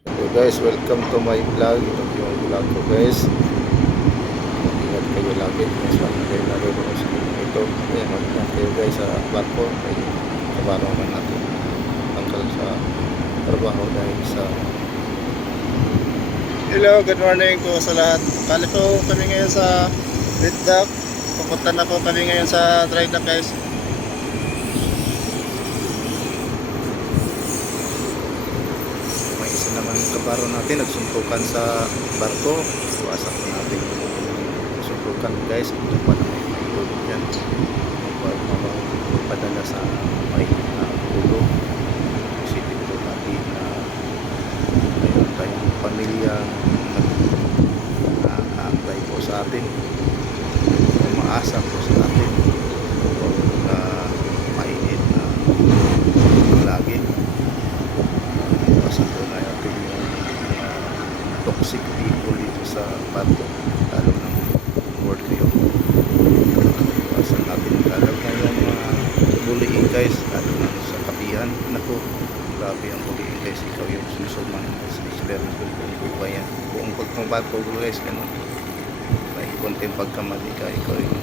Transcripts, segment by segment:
So guys, welcome to my vlog. Ito yung vlog ko guys. Ingat kayo lagi. Mas wala kayo narunong sa ito. Kaya mag-ingat kayo guys sa barko. Ay trabaho naman natin. Tanggal sa trabaho dahil sa Hello, good morning po sa lahat. Kali po kami ngayon sa Red Duck. Pupunta na po kami ngayon sa dry dock guys. May isa naman yung kabaro natin nagsuntukan sa barko. Iwasan po natin yung suntukan guys. Ito pa na may tulog yan. Huwag padala sa may uh. Isipin po natin na mayroon tayong pamilya na nag-aantay po sa atin. Umaasa po sa atin. Huwag na mainit na lagi iwasan po natin yung mga toxic people dito sa barko lalo ng world crew iwasan natin lalo na yung mga bullying guys lalo na sa kapihan. Naku grabe ang bullying guys. Ikaw yung susuman sa experience ko kung buhay yan. Buong pagpambarko guys ganun. May konting pagkamali ka ikaw yung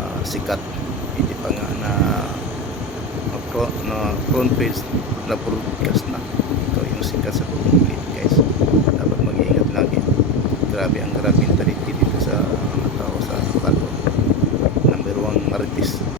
ah, sikat. Hindi pa nga na na front page na broadcast na. Ito yung sikat sa buong grabe ang grabe yung